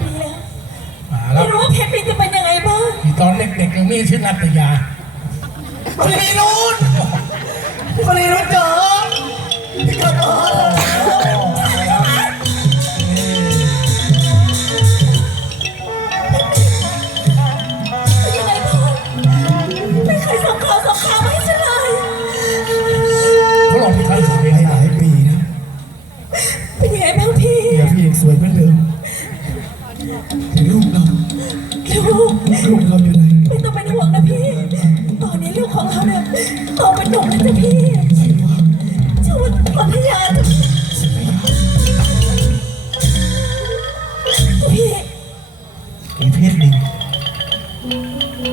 ไปแล้วไม่รู้ว่าเพชรลินจะเป็นยังไงบ้างตอนเด็กๆยังมีชื่อนัตยาคนนี้นู้นคนนี้นู้นจ ลูกเราอยู่ไหนไม่ต้องเป็นห่วงนะพี่ ตอนนี้ลูกของเราเนี่ยโตเป็นหนุ่มแล้วจ้ะพี่ชื่อว่าปัญญาจ้ะพี่อ้เพชรนี่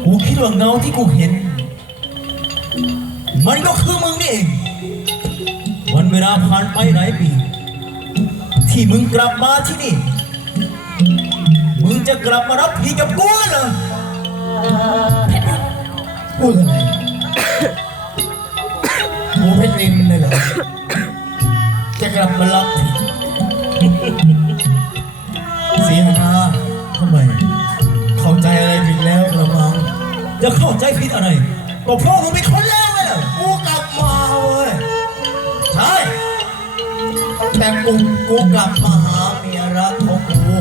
กูคิดว่าเงาที่กูเห็น มันก็คือมึงนี่เองวันเวลาผ่านไปหลายปี ที่มึงกลับมาที่นี่ มึงจะกลับมารับพีกับกูเหรอ พูดอะไรหมูเพชรนินเลยเหรอ จะกลับมารับเสียนาทำไม เข้าใจอะไรผิดแล้วกระมังจะเข้าใจผิดอะไรก็เพราะมึงเป็นคนแล้วไงล่ะกูกลับมาเว้ย ใช่ แต่กูกูกลับมาหาเมียรักของกู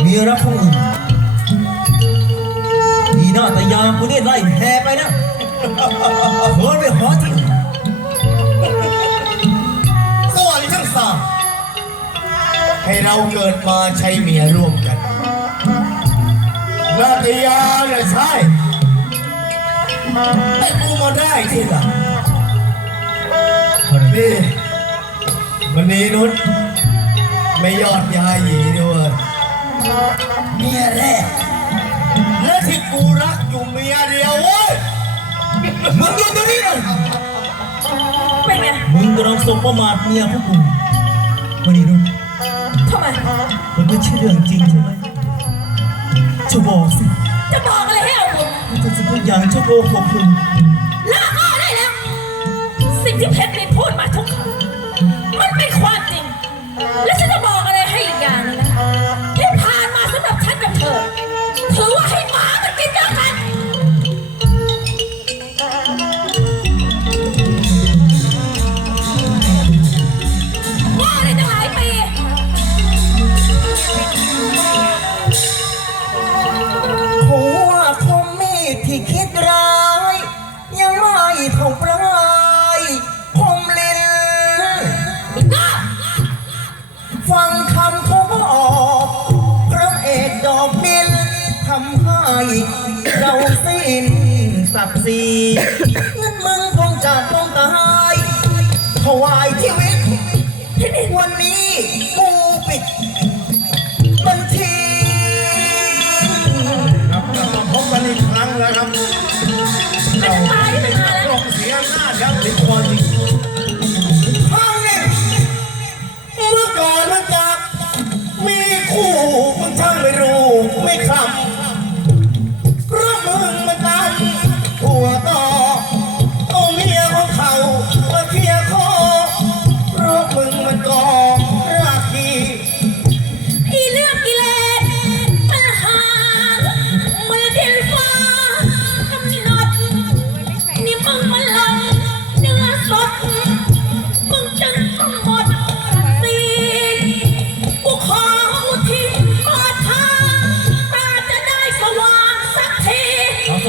เมียรักของมึง กูนี่ไล่แพ้ไปนะเฮิร์นไปหาที่สวัสดีทั้งสามให้เราเกิดมาใช้เมียร่วมกันนาตยาเนี่ยใช่แต่กูมาได้ที่หลังนี่วันนี้นุชไม่ยอดยาหยีด้วยเมียแรก มียเดียวเว้ยมึงหยุดเดี๋ยวนี้เลยเป็นไงมึงกำลังสบประมาทเมียพวกกูวันนี้รู้ทำไมมันไม่ใช่เรื่องจริงใช่ไหมจะบอกสิจะบอกอะไรให้เอาบุญมันจะทุกอย่างจะโกหกมึงลาออกได้แล้ว สิ่งที่เพชรนินพูดมาทุกครั้งมันเป็นความ เราสิ้นศักดิ์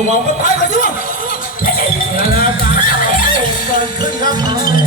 มองก็ตายไปช่วงนาฬิกาเกิดขึ้นครับ